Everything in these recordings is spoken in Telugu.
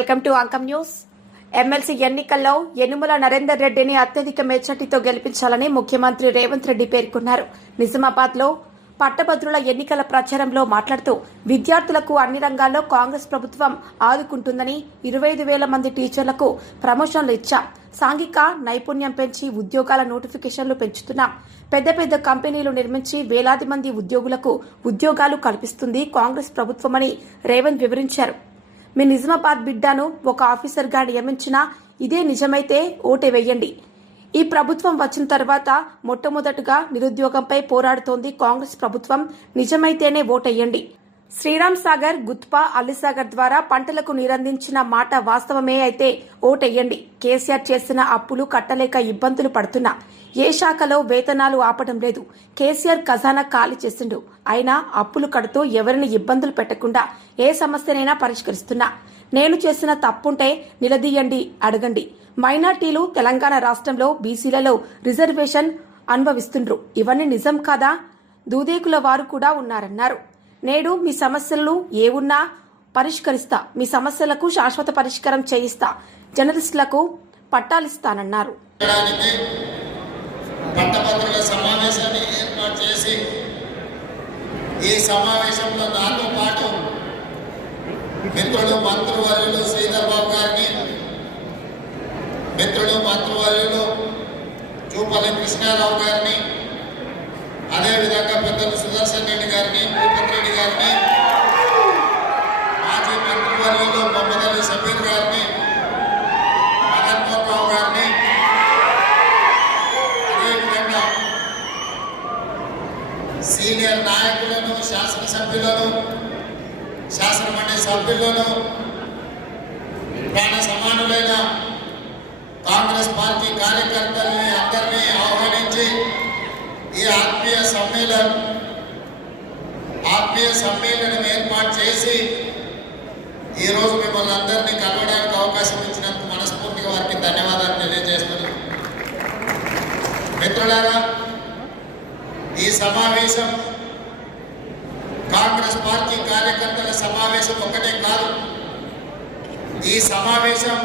Welcome to Ankam news. MLC ఎన్నికల్లో యనుమల నరేందర్ రెడ్డిని అత్యధిక మెజార్టీతో గెలిపించాలని ముఖ్యమంత్రి రేవంత్ రెడ్డి పేర్కొన్నారు. నిజామాబాద్లో పట్టభద్రుల ఎన్నికల ప్రచారంలో మాట్లాడుతూ విద్యార్థులకు అన్ని రంగాల్లో కాంగ్రెస్ ప్రభుత్వం ఆదుకుంటుందని ఇరవై ఐదు వేల మంది టీచర్లకు ప్రమోషన్లు ఇచ్చాం. సాంఘిక నైపుణ్యం పెంచి ఉద్యోగాల నోటిఫికేషన్లు పెంచుతున్నాం. పెద్ద పెద్ద కంపెనీలు నిర్మించి వేలాది మంది ఉద్యోగులకు ఉద్యోగాలు కల్పిస్తుంది కాంగ్రెస్ ప్రభుత్వమని రేవంత్ వివరించారు. మీ నిజామాబాద్ బిడ్డను ఒక ఆఫీసర్గా నియమించినా ఇదే నిజమైతే ఓటే వేయండి. ఈ ప్రభుత్వం వచ్చిన తర్వాత మొట్టమొదటగా నిరుద్యోగంపై పోరాడుతోంది కాంగ్రెస్ ప్రభుత్వం. నిజమైతేనే ఓటేయండి. శ్రీరామ్ సాగర్ గుత్పా అల్లిసాగర్ ద్వారా పంటలకు నీరందించిన మాట వాస్తవమే అయితే ఓటెయ్యండి. కేసీఆర్ చేసిన అప్పులు కట్టలేక ఇబ్బందులు పడుతున్నా. ఏ శాఖలో వేతనాలు ఆపడం లేదు. కేసీఆర్ ఖజానా ఖాళీ చేసిండు. అయినా అప్పులు కడుతూ ఎవరిని ఇబ్బందులు పెట్టకుండా ఏ సమస్యనైనా పరిష్కరిస్తున్నా. నేను చేసిన తప్పుంటే నిలదీయండి అడగండి. మైనార్టీలు తెలంగాణ రాష్ట్రంలో బీసీలలో రిజర్వేషన్ అనుభవిస్తుండ్రు. ఇవన్నీ నిజం కాదా? దూదేకుల వారు కూడా ఉన్నారన్నారు. నేడు మీ సమస్యలను ఏ ఉన్నా పరిష్కరిస్తా. మీ సమస్యలకు శాశ్వత పరిష్కారం చేయిస్తా. జర్నలిస్టులకు పట్టాలిస్తానన్నారు. సమావేశాన్ని ఏర్పాటు చేసి ఈ సమావేశంలో నాతో పాటు మిత్రుడు మంత్రివర్యులు శ్రీధర్బాబు గారిని మిత్రుడు మంత్రివర్యులు చూపల్లి కృష్ణారావు గారిని అదేవిధంగా పెద్దలు సుదర్శన్ రెడ్డి గారిని భూపత్ రెడ్డి గారిని ఆధ్వర్యంలో మంత్రివర్యులు మొహమ్మద్ గారిని మదన్ గారిని అదేవిధంగా సీనియర్ నాయకులను శాసనసభ్యులను శాసనమండలి సభ్యులను ప్రాణ సమానులైన కాంగ్రెస్ పార్టీ కార్యకర్తల్ని అందరినీ ఆహ్వానించి ఈ ఆత్మీయ సమ్మేళనం ఆత్మీయ సమ్మేళనం ఏర్పాటు చేసి ఈరోజు మిమ్మల్ని అందరినీ కలవడానికి అవకాశం ఇచ్చినందుకు మనస్ఫూర్తిగా వారికి ధన్యవాదాలు తెలియజేస్తున్నాను. మిత్రులారా ఈ సమావేశం కాంగ్రెస్ పార్టీ కార్యకర్తల సమావేశం ఒకటే కాదు. ఈ సమావేశం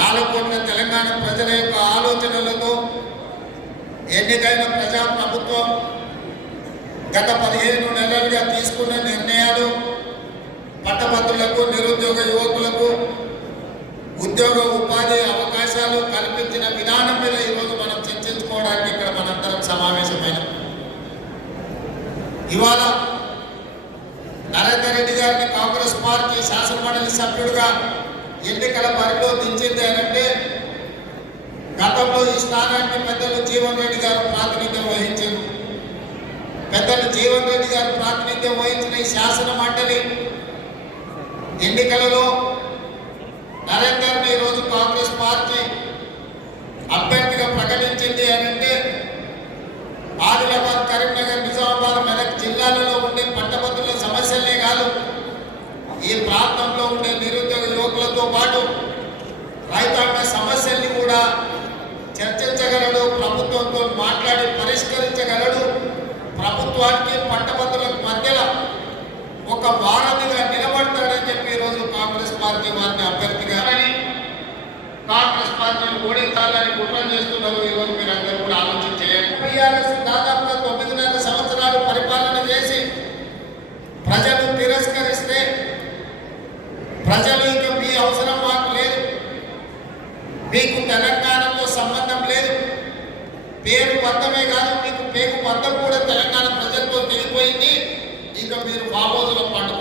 నాలుగు కోట్ల తెలంగాణ ప్రజల యొక్క ఆలోచనలతో ఎన్నికైన ప్రజాప్రభుత్వం గత పదిహేను నెలలుగా తీసుకున్న నిర్ణయాలు పట్టభద్రులకు నిరుద్యోగ యువకులకు ఉద్యోగ ఉపాధి అవకాశాలు కల్పించిన విధానం మీద ఈరోజు మనం చర్చించుకోవడానికి ఇక్కడ మనందరం సమావేశమైన. ఇవాళ నరేందర్ రెడ్డి గారిని కాంగ్రెస్ పార్టీ శాసనమండలి సభ్యుడిగా ఎన్నికల బరిలో దించింది అంటే గతంలో ఈ స్థానానికి పెద్దలు జీవన్ రెడ్డి గారు ప్రాతినిధ్యం వహించారు. పెద్దలు జీవన్ రెడ్డి గారు ప్రాతినిధ్యం వహించిన ఈ శాసన ఎన్నికలలో నరేందర్ని ఈరోజు కాంగ్రెస్ పార్టీ అభ్యర్థిగా ప్రకటించింది అని అంటే ఆదిలాబాద్ కరీంనగర్ నిజామాబాద్ మెదక్ జిల్లాలలో ఉండే పట్టభద్రుల సమస్యలే కాదు. ఈ ప్రాంతంలో ఉండే నిరుద్యోగ యువకులతో పాటు రైతాంగ సమస్యల్ని కూడా చర్చించగలడు ప్రభుత్వంతో మాట్లాడి పరిష్కరించగలడు. ప్రభుత్వానికి పట్టభద్రులకు మధ్యలో ఒక వారధిగా నిలబడి చెప్పి ఈరోజు కాంగ్రెస్ పార్టీ వారిని అభ్యర్థిగా కాంగ్రెస్ పార్టీని ఓడించాలని కుట్రం చేస్తున్నారు. ఈరోజు మీరు అందరూ కూడా ఆలోచన చేయండి. టీఆర్ఎస్ దాదాపుగా తొమ్మిదిన్నర సంవత్సరాలు పరిపాలన చేసి ప్రజలు తిరస్కరిస్తే ప్రజలు ఇంకా మీ అవసరం మాకు లేదు. మీకు తెలంగాణతో సంబంధం లేదు. పేరు బంధమే కాదు మీకు పేరు బంధం కూడా తెలంగాణ ప్రజలతో తెలిపోయింది. ఇంకా మీరు బాబోజులో పట్టుకోండి